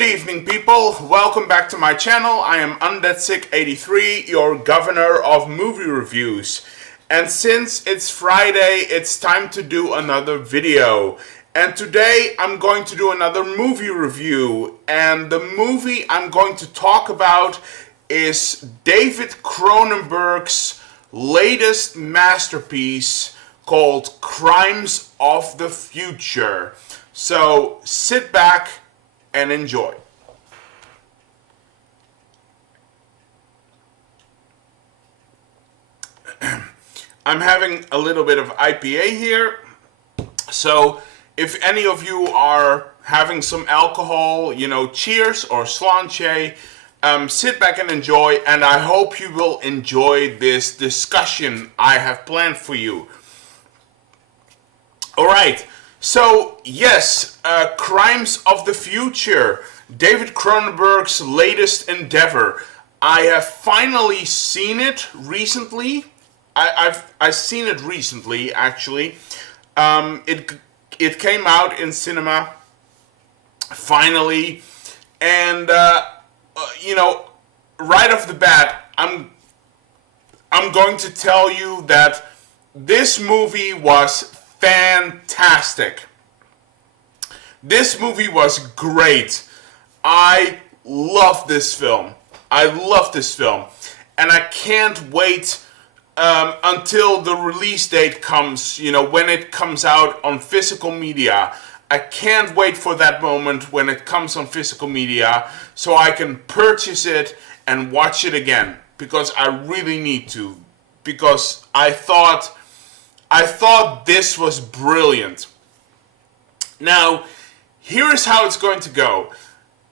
Good evening, people. Welcome back to my channel. I am UndeadSick83, your governor of movie reviews. And since it's Friday, it's time to do another video. And today I'm going to do another movie review. And the movie I'm going to talk about is David Cronenberg's latest masterpiece called Crimes of the Future. So sit back and enjoy. I'm having a little bit of IPA here, so if any of you are having some alcohol, cheers or sláinte, sit back and enjoy, and I hope you will enjoy this discussion I have planned for you. Alright. So, yes, Crimes of the Future, David Cronenberg's latest endeavor. I have finally seen it recently. I've seen it recently, actually. It came out in cinema, finally, and right off the bat, I'm going to tell you that this movie was fantastic. This movie was great. I love this film. And I can't wait until the release date comes, when it comes out on physical media. I can't wait for that moment when it comes on physical media so I can purchase it and watch it again, because I really need to, because I thought this was brilliant. Now, here is how it's going to go.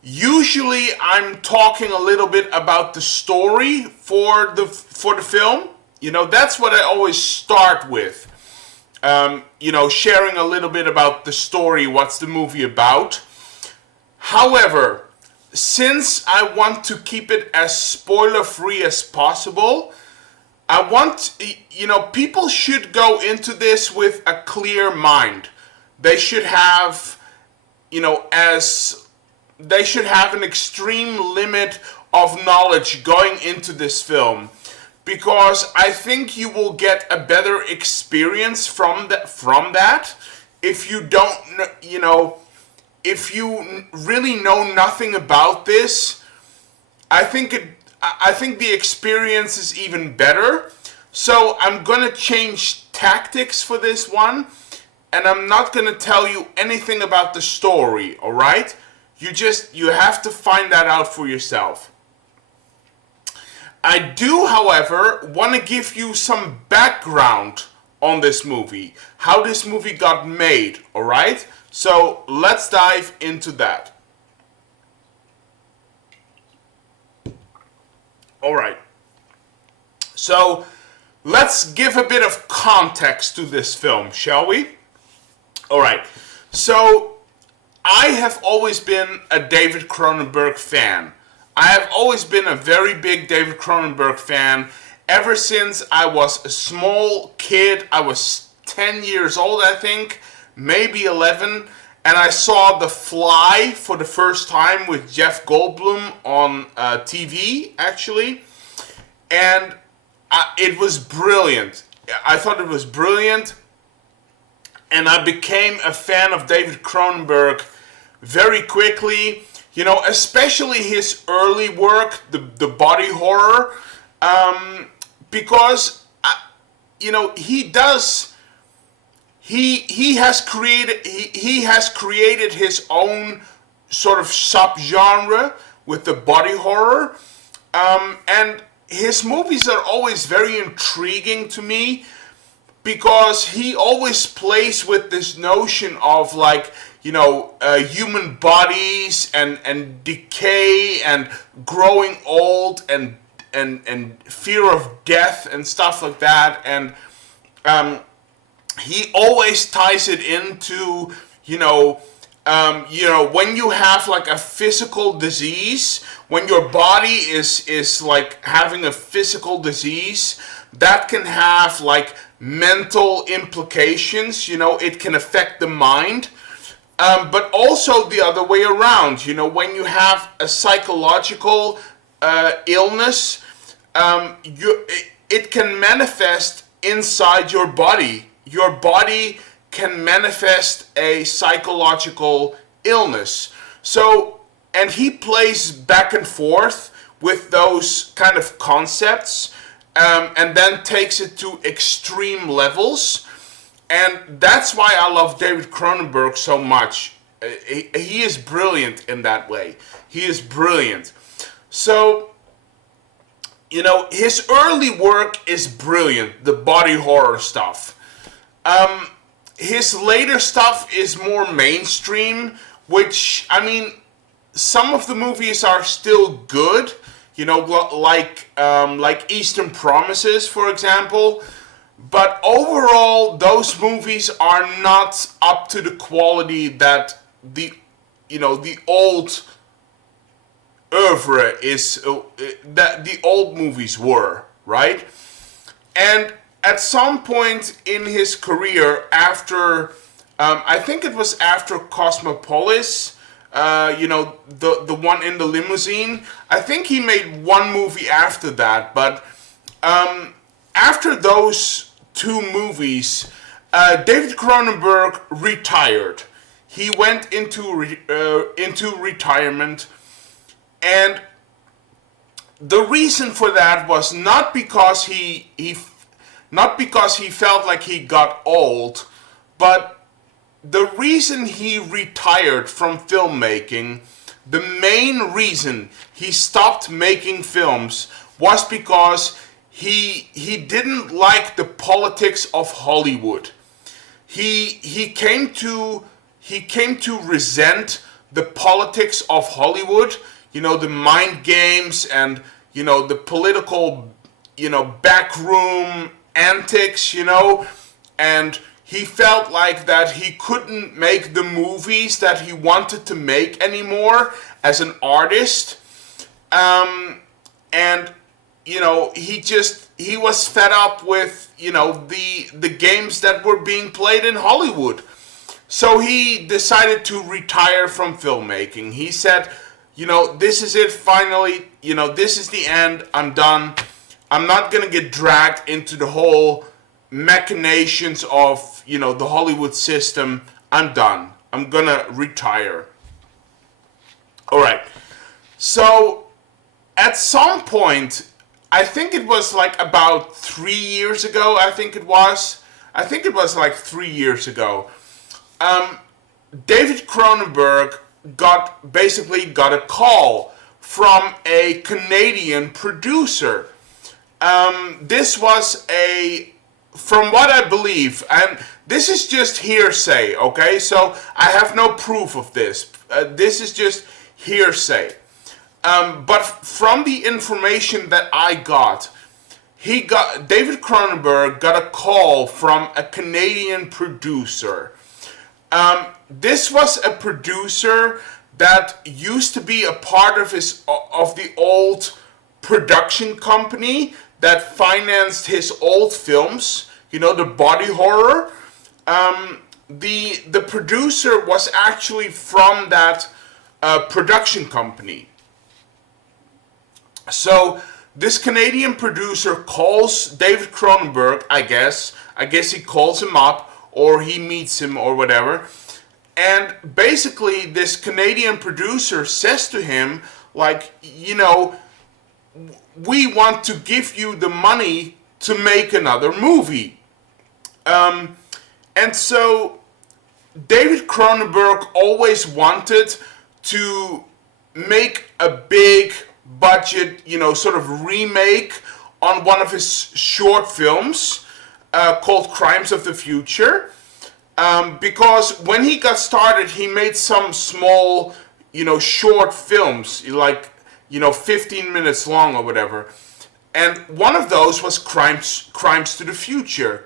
Usually, I'm talking a little bit about the story for the film. That's what I always start with. Sharing a little bit about the story, what's the movie about. However, since I want to keep it as spoiler-free as possible, I want, people should go into this with a clear mind. They should have, they should have an extreme limit of knowledge going into this film, because I think you will get a better experience from that if you don't, if you really know nothing about this. I think the experience is even better. So I'm going to change tactics for this one, and I'm not going to tell you anything about the story, alright? You have to find that out for yourself. I do, however, want to give you some background on this movie, how this movie got made, alright? So let's dive into that. Alright, so let's give a bit of context to this film, shall we? Alright, so I have always been a David Cronenberg fan. I have always been a very big David Cronenberg fan ever since I was a small kid. I was 10 years old, I think, maybe 11. And I saw The Fly for the first time with Jeff Goldblum on TV, actually. And it was brilliant. I thought it was brilliant. And I became a fan of David Cronenberg very quickly. Especially his early work, the body horror. Because, he has created his own sort of subgenre with the body horror, and his movies are always very intriguing to me, because he always plays with this notion of human bodies and decay and growing old and fear of death and stuff like that, and he always ties it into, when you have like a physical disease, when your body is like having a physical disease, that can have like mental implications, it can affect the mind. but also the other way around. You know, when you have a psychological illness, it can manifest inside your body. Your body can manifest a psychological illness. So, and he plays back and forth with those kind of concepts, and then takes it to extreme levels. And that's why I love David Cronenberg so much. He is brilliant in that way. He is brilliant. So, you know, his early work is brilliant, the body horror stuff. His later stuff is more mainstream, which, I mean, some of the movies are still good, you know, like Eastern Promises, for example. But overall, those movies are not up to the quality that the old oeuvre is, that the old movies were, right? And at some point in his career, after, I think it was after Cosmopolis, the one in the limousine, I think he made one movie after that, but after those two movies, David Cronenberg retired. He went into retirement, and the reason for that was not because he felt like he got old, but the reason he retired from filmmaking, the main reason he stopped making films, was because he didn't like the politics of Hollywood. He came to resent the politics of Hollywood, you know, the mind games and, you know, the political, you know, backroom antics, you know, and he felt like that he couldn't make the movies that he wanted to make anymore as an artist. And you know, he was fed up with, you know, the games that were being played in Hollywood. So he decided to retire from filmmaking. He said, you know, this is it finally, you know, this is the end, I'm done. I'm not gonna get dragged into the whole machinations of, you know, the Hollywood system. I'm done. I'm gonna retire. Alright. So at some point, I think it was like about 3 years ago, I think it was like 3 years ago. David Cronenberg got a call from a Canadian producer. This was from what I believe, and this is just hearsay, okay? So I have no proof of this. This is just hearsay. But from the information that I got, David Cronenberg got a call from a Canadian producer. This was a producer that used to be a part of the old production company that financed his old films, you know, the body horror. The producer was actually from that production company. So this Canadian producer calls David Cronenberg, I guess he calls him up, or he meets him, or whatever. And basically this Canadian producer says to him, like, you know, we want to give you the money to make another movie. And so David Cronenberg always wanted to make a big budget, you know, sort of remake on one of his short films called Crimes of the Future. Because when he got started, he made some small, you know, short films, like, you know, 15 minutes long or whatever. And one of those was Crimes of the Future,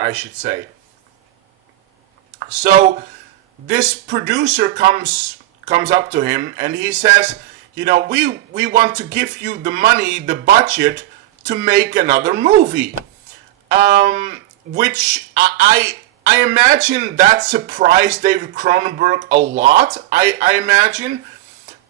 I should say. So this producer comes up to him and he says, you know, we want to give you the money, the budget to make another movie. Which I imagine that surprised David Cronenberg a lot, I imagine,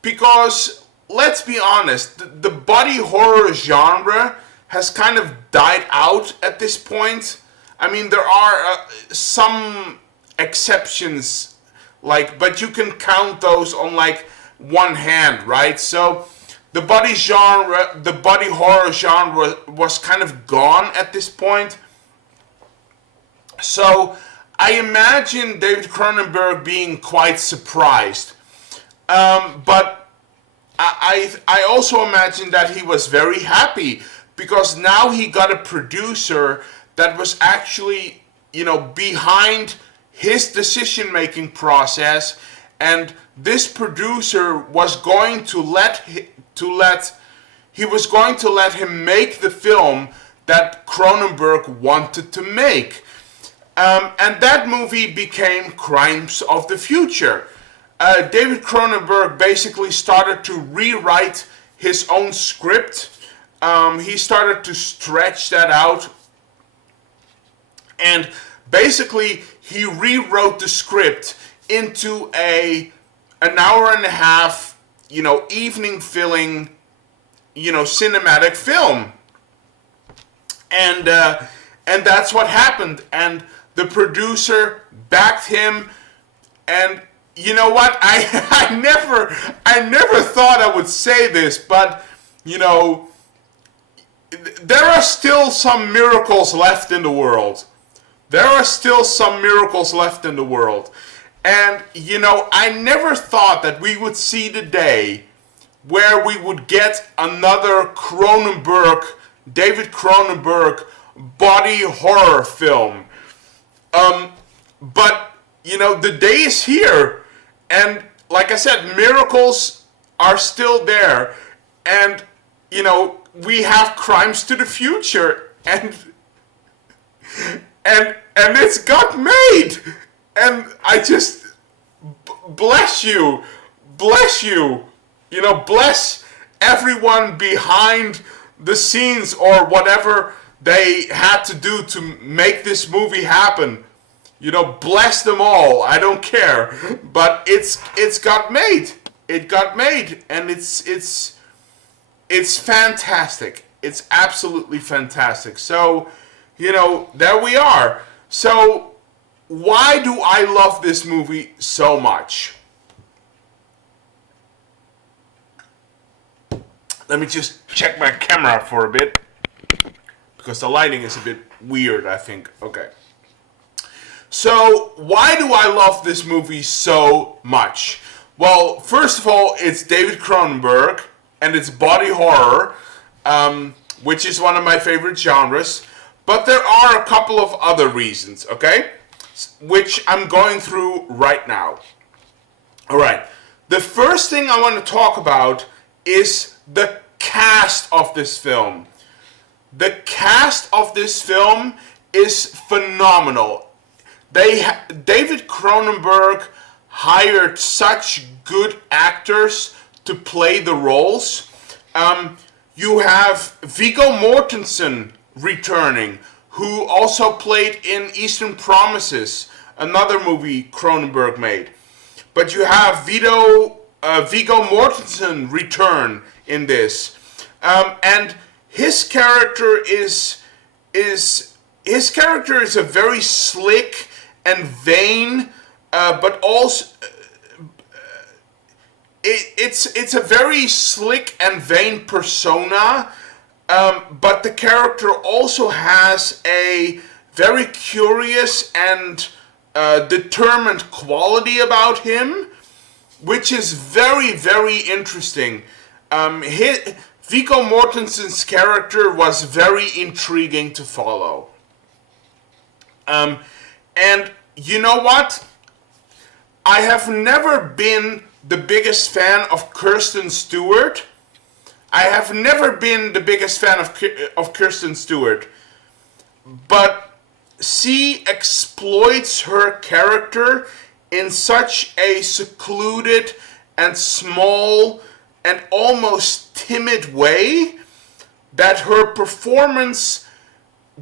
because, let's be honest, the body horror genre has kind of died out at this point. I mean, there are some exceptions, but you can count those on one hand, right? So the body horror genre was kind of gone at this point. So I imagine David Cronenberg being quite surprised. But I also imagine that he was very happy, because now he got a producer that was actually, behind his decision-making process, and this producer was going to let him make the film that Cronenberg wanted to make. And that movie became Crimes of the Future. David Cronenberg basically started to rewrite his own script. He started to stretch that out. And basically, he rewrote the script into an hour and a half, evening-filling, cinematic film. And that's what happened. And the producer backed him. And you know what? I never thought I would say this, but there are still some miracles left in the world. There are still some miracles left in the world. And, I never thought that we would see the day where we would get another David Cronenberg body horror film. But, the day is here. And, like I said, miracles are still there. And, we have Crimes to the Future. And it's got made. And I just bless you, bless everyone behind the scenes or whatever they had to do to make this movie happen. Bless them all. I don't care, but it's got made. It got made, and it's fantastic. It's absolutely fantastic. So, there we are. So, why do I love this movie so much? Let me just check my camera for a bit, because the lighting is a bit weird, I think. Okay. So, why do I love this movie so much? Well, first of all, it's David Cronenberg, and it's body horror, which is one of my favorite genres. But there are a couple of other reasons, okay? Which I'm going through right now. Alright, the first thing I want to talk about is the cast of this film. The cast of this film is phenomenal. David Cronenberg hired such good actors to play the roles. You have Viggo Mortensen returning, who also played in Eastern Promises, another movie Cronenberg made. But you have Viggo Mortensen return in this, and his character is a very slick and vain, but also it's a very slick and vain persona. But the character also has a very curious and determined quality about him, which is very, very interesting. Viggo Mortensen's character was very intriguing to follow. And you know what? I have never been the biggest fan of Kirsten Stewart. I have never been the biggest fan of Kirsten Stewart, but she exploits her character in such a secluded and small and almost timid way that her performance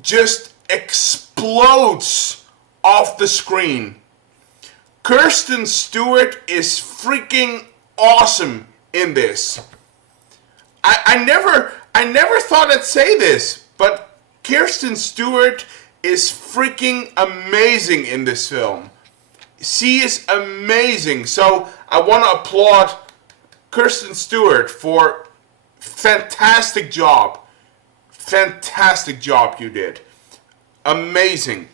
just explodes of the screen. Kirsten Stewart is freaking awesome in this. I never thought I'd say this, but Kirsten Stewart is freaking amazing in this film. She is amazing. So I want to applaud Kirsten Stewart for fantastic job. Fantastic job you did. Amazing.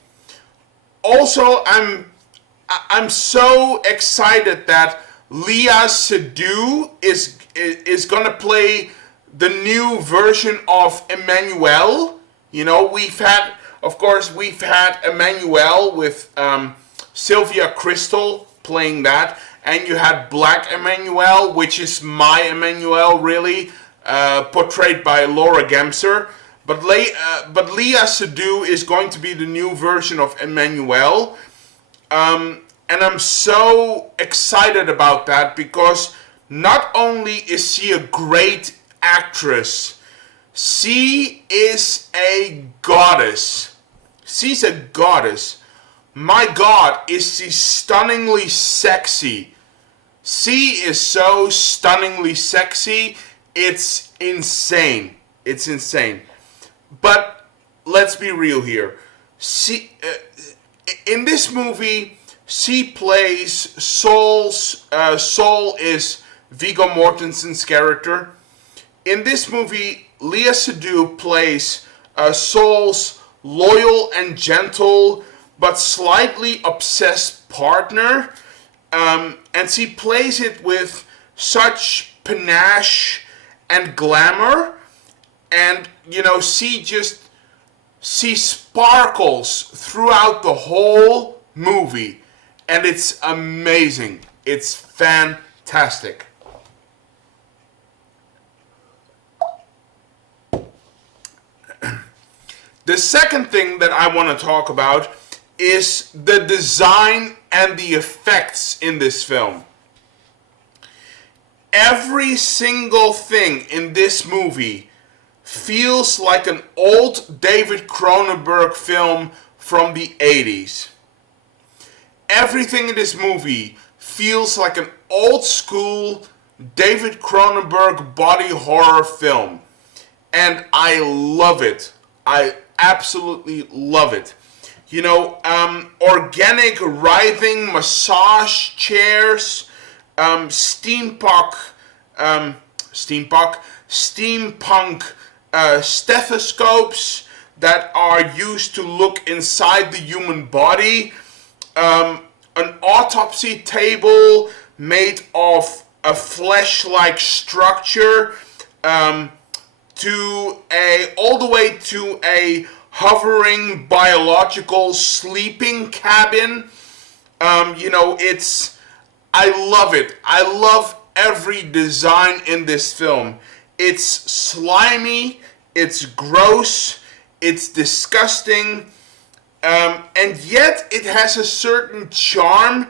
Also, I'm so excited that Léa Seydoux is gonna play the new version of Emmanuel. You know, we've had Emmanuel with Sylvia Crystal playing that, and you had Black Emmanuel, which is my Emmanuel, really, portrayed by Laura Gemser. But Léa Seydoux is going to be the new version of Emmanuel. And I'm so excited about that because not only is she a great actress, she is a goddess. She's a goddess. My God, is she stunningly sexy. She is so stunningly sexy. It's insane. It's insane. But let's be real here. In this movie, she plays Saul's. Saul is Viggo Mortensen's character. In this movie, Léa Seydoux plays Saul's loyal and gentle, but slightly obsessed partner, and she plays it with such panache and glamour, and you know, she sparkles throughout the whole movie, and it's amazing. It's fantastic. The second thing that I want to talk about is the design and the effects in this film. Every single thing in this movie feels like an old David Cronenberg film from the 80s. Everything in this movie feels like an old school David Cronenberg body horror film. And I love it. I absolutely love it. You know, organic writhing massage chairs, steampunk stethoscopes that are used to look inside the human body, an autopsy table made of a flesh-like structure, all the way to a hovering biological sleeping cabin. You know, I love it. I love every design in this film. It's slimy, it's gross, it's disgusting, and yet it has a certain charm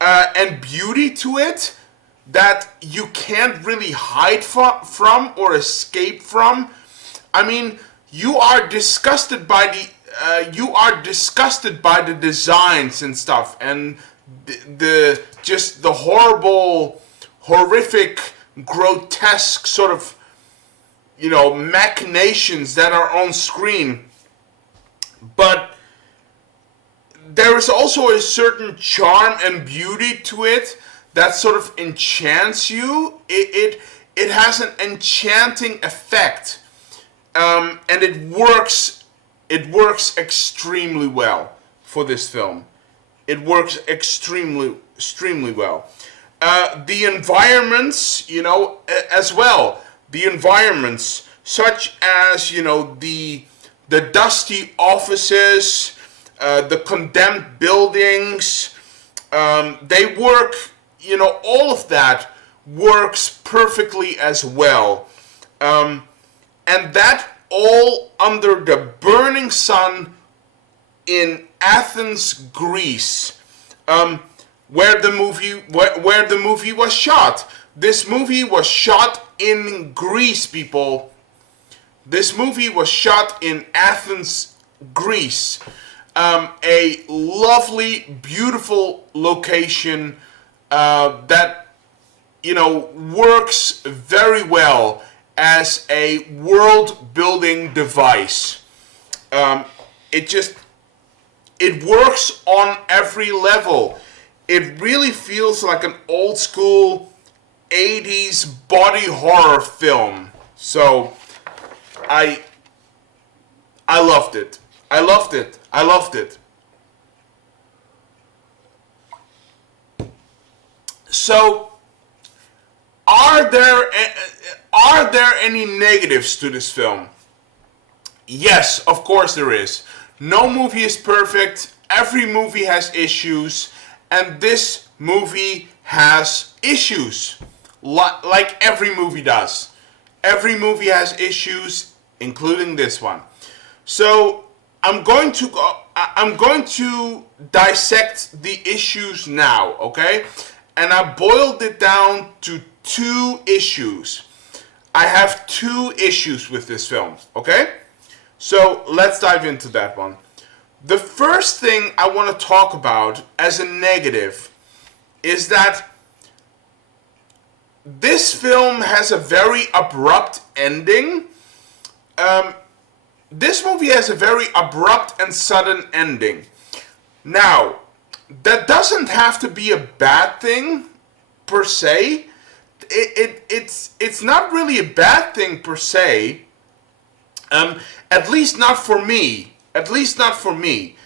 and beauty to it that you can't really hide from or escape from. I mean, you are disgusted by the designs and stuff, and the horrible, horrific, grotesque sort of, you know, machinations that are on screen. But there is also a certain charm and beauty to it that sort of enchants you. It has an enchanting effect, and it works extremely well for this film. It works extremely well. The environments, you know, as well. The environments, such as, you know, the dusty offices, the condemned buildings, they work. You know, all of that works perfectly as well. And that all under the burning sun in Athens, Greece, where the movie was shot. This movie was shot in Greece, people. This movie was shot in Athens, Greece. A lovely, beautiful location that works very well as a world-building device. It works on every level. It really feels like an old school 80s body horror film. So I loved it. I loved it. I loved it. So are there any negatives to this film? Yes, of course there is. No movie is perfect. Every movie has issues, and this movie has issues, like every movie does. Every movie has issues, including this one. So I'm going to dissect the issues now, okay? And I boiled it down to 2 issues. I have 2 issues with this film, okay? So let's dive into that one. The first thing I want to talk about as a negative is that this film has a very abrupt ending. This movie has a very abrupt and sudden ending. Now, that doesn't have to be a bad thing per se. It's not really a bad thing per se. At least not for me. At least not for me.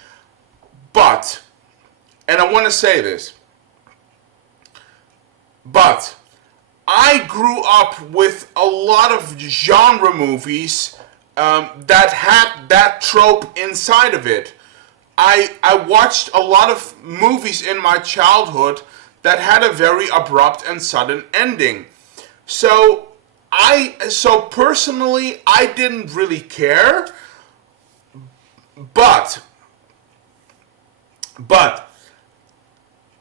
But, and I want to say this, but I grew up with a lot of genre movies that had that trope inside of it. I watched a lot of movies in my childhood that had a very abrupt and sudden ending. So personally, I didn't really care, but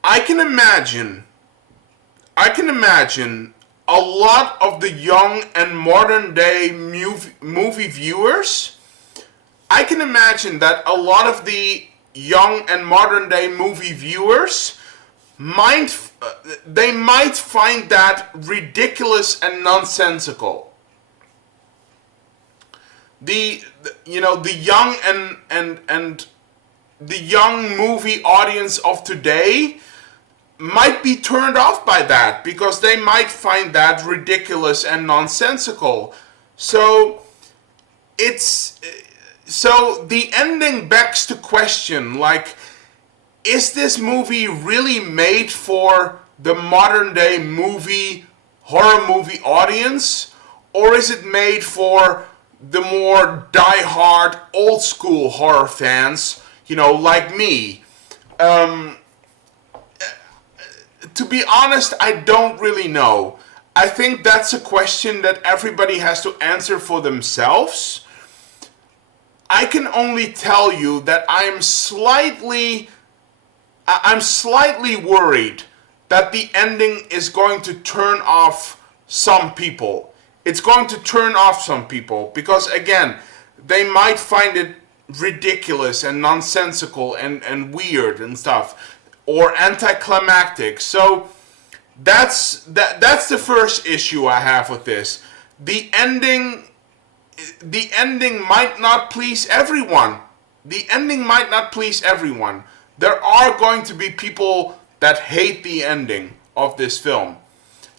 I can imagine a lot of the young and modern day movie viewers. I can imagine that a lot of the young and modern day movie viewers might find that ridiculous and nonsensical. The young and the young movie audience of today might be turned off by that because they might find that ridiculous and nonsensical. So the ending begs to question, like, is this movie really made for the modern day horror movie audience, or is it made for the more die-hard old school horror fans, like me? To be honest, I don't really know. I think that's a question that everybody has to answer for themselves. I can only tell you that I'm slightly worried that the ending is going to turn off some people. It's going to turn off some people because, again, they might find it ridiculous and nonsensical and weird and stuff, or anticlimactic. So that's the first issue I have with this. The ending might not please everyone. The ending might not please everyone. There are going to be people that hate the ending of this film.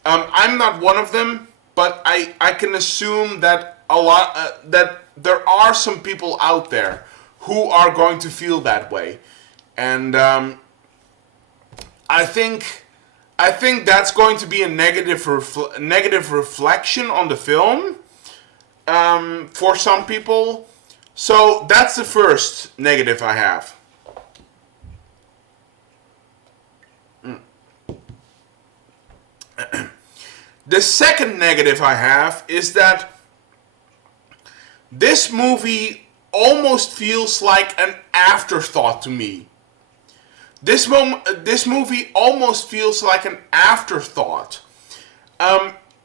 I'm not one of them, but I can assume that that there are some people out there who are going to feel that way, and I think that's going to be a negative reflection on the film for some people. So that's the first negative I have. The second negative I have is that this movie almost feels like an afterthought to me. This movie almost feels like an afterthought.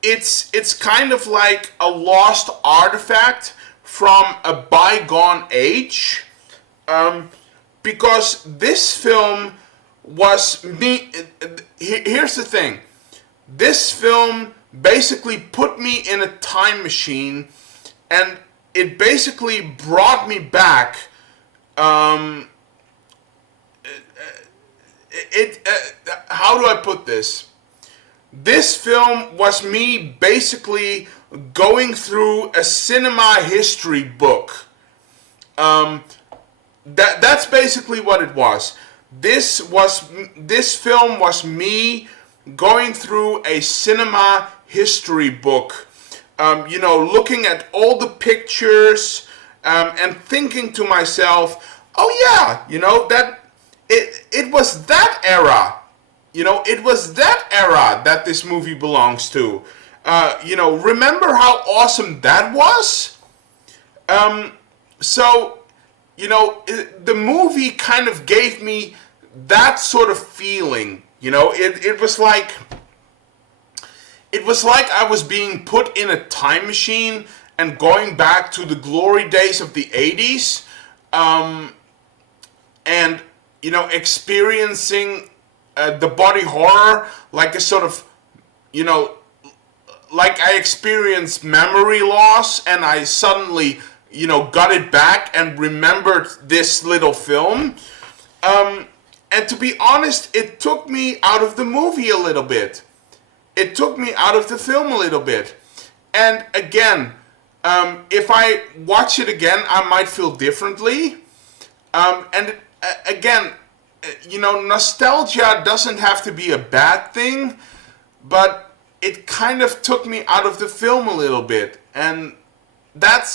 It's kind of like a lost artifact from a bygone age. because this film was me. Here's the thing. This film basically put me in a time machine, and it basically brought me back. How do I put this? This film was me basically going through a cinema history book. That's basically what it was. This film was me going through a cinema history book. Looking at all the pictures and thinking to myself, oh yeah, that it was that era. It was that era that this movie belongs to. Remember how awesome that was? The movie kind of gave me that sort of feeling. It was like I was being put in a time machine and going back to the glory days of the 80s, and experiencing the body horror like a sort of, like I experienced memory loss, and I suddenly, got it back and remembered this little film. And to be honest, it took me out of the movie a little bit. It took me out of the film a little bit. And again, if I watch it again, I might feel differently. Again, nostalgia doesn't have to be a bad thing, but it kind of took me out of the film a little bit. And that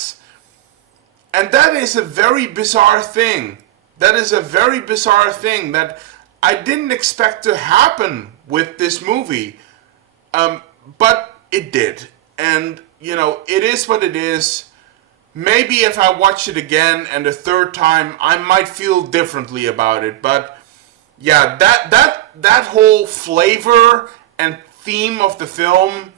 is a very bizarre thing. That is a very bizarre thing that I didn't expect to happen with this movie. But it did. And, it is what it is. Maybe if I watch it again and a third time, I might feel differently about it. But, yeah, that whole flavor and theme of the film,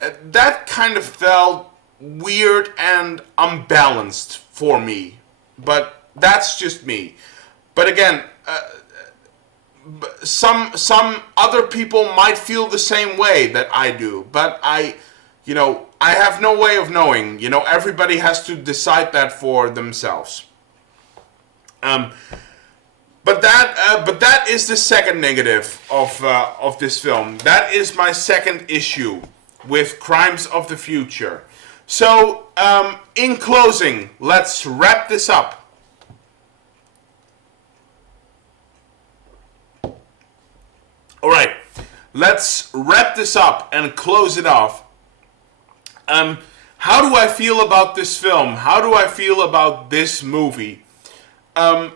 that kind of felt weird and unbalanced for me. But that's just me. But again, some other people might feel the same way that I do. But I have no way of knowing. Everybody has to decide that for themselves. But that is the second negative of this film. That is my second issue with Crimes of the Future. So, in closing, let's wrap this up. Alright, let's wrap this up and close it off. How do I feel about this film? How do I feel about this movie? I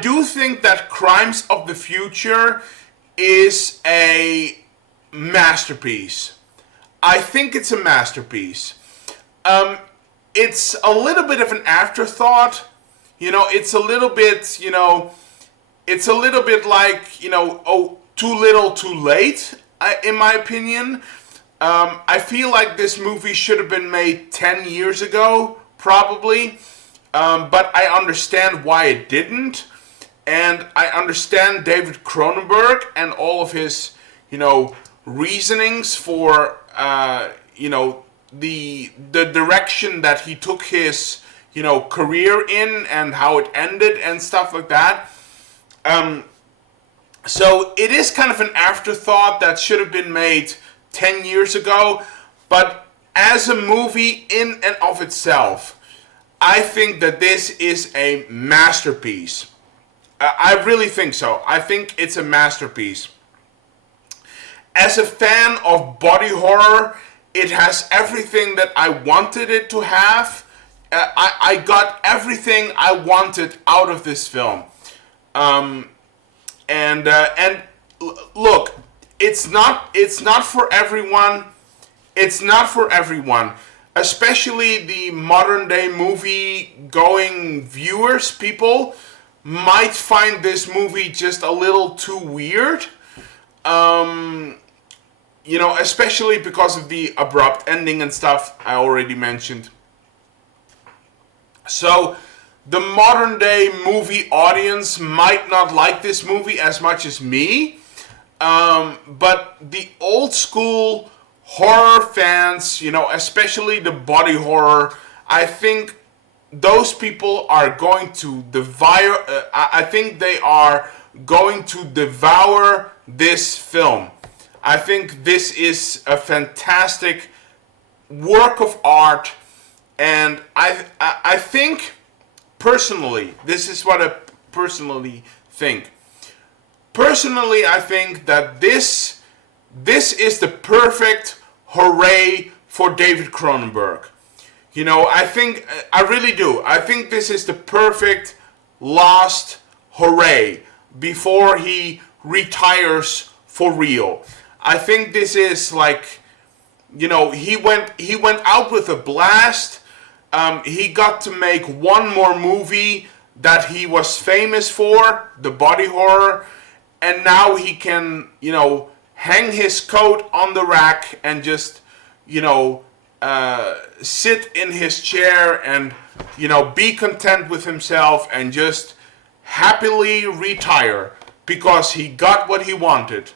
do think that Crimes of the Future is a masterpiece. I think it's a masterpiece. It's a little bit of an afterthought. It's a little bit, it's a little bit like, too little, too late, in my opinion. I feel like this movie should have been made 10 years ago, probably. But I understand why it didn't. And I understand David Cronenberg and all of his, reasonings for, the direction that he took his, career in and how it ended and stuff like that. So it is kind of an afterthought that should have been made 10 years ago. But as a movie in and of itself, I think that this is a masterpiece. I really think so. I think it's a masterpiece. As a fan of body horror, it has everything that I wanted it to have. I got everything I wanted out of this film. And look, it's not for everyone. It's not for everyone. Especially the modern day movie going viewers, people might find this movie just a little too weird. Especially because of the abrupt ending and stuff I already mentioned. So, the modern day movie audience might not like this movie as much as me, but the old school horror fans, you know, especially the body horror, I think those people are going to devour. I think they are going to devour this film. I think this is a fantastic work of art, and I think personally, this is what I personally think. Personally, I think that this is the perfect hooray for David Cronenberg. You know, I really do. I think this is the perfect last hooray before he retires for real. I think this is like, you know, he went out with a blast. He got to make one more movie that he was famous for, the body horror, and now he can, you know, hang his coat on the rack and just, you know, sit in his chair and, you know, be content with himself and just happily retire because he got what he wanted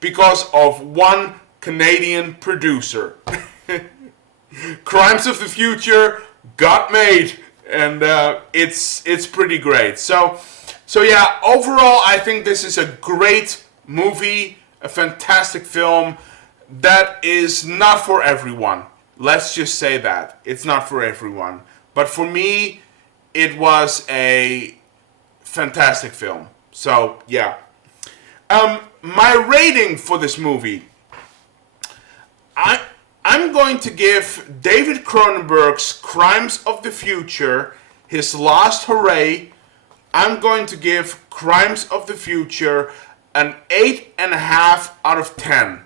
because of one Canadian producer. Crimes of the Future got made, and it's pretty great. So yeah, overall, I think this is a great movie, a fantastic film that is not for everyone. Let's just say that. It's not for everyone. But for me, it was a fantastic film. So, yeah. My rating for this movie, I'm going to give David Cronenberg's Crimes of the Future, his last hooray, I'm going to give Crimes of the Future an 8.5 out of 10.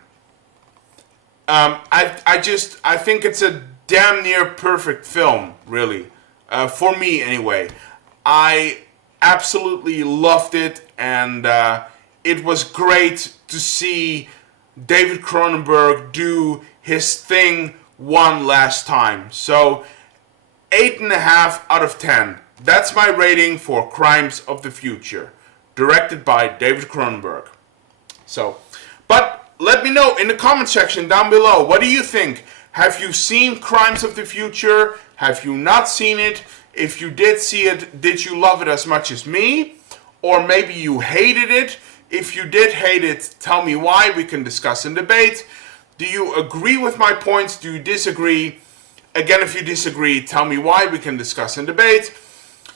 I think it's a damn near perfect film, really. For me, anyway. I absolutely loved it, and it was great to see David Cronenberg do his thing one last time. So, 8.5 out of 10. That's my rating for Crimes of the Future, directed by David Cronenberg. So, but let me know in the comment section down below. What do you think? Have you seen Crimes of the Future? Have you not seen it? If you did see it, did you love it as much as me? Or maybe you hated it? If you did hate it, tell me why. We can discuss and debate. Do you agree with my points? Do you disagree? Again, if you disagree, tell me why. We can discuss and debate.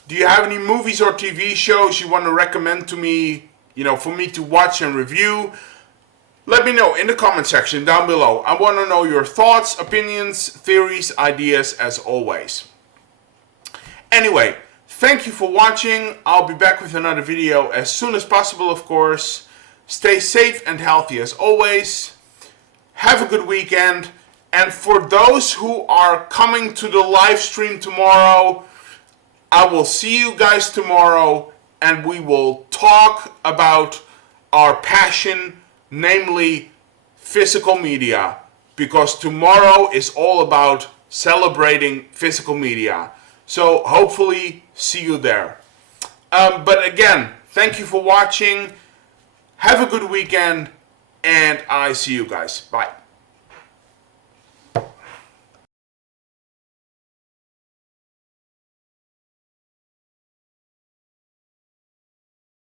Do you have any movies or TV shows you want to recommend to me, you know, for me to watch and review? Let me know in the comment section down below. I want to know your thoughts, opinions, theories, ideas, as always. Anyway, thank you for watching. I'll be back with another video as soon as possible, of course. Stay safe and healthy as always. Have a good weekend. And for those who are coming to the live stream tomorrow, I will see you guys tomorrow, and we will talk about our passion, namely physical media, because tomorrow is all about celebrating physical media. So hopefully see you there. But again, thank you for watching. Have a good weekend, and I see you guys. Bye.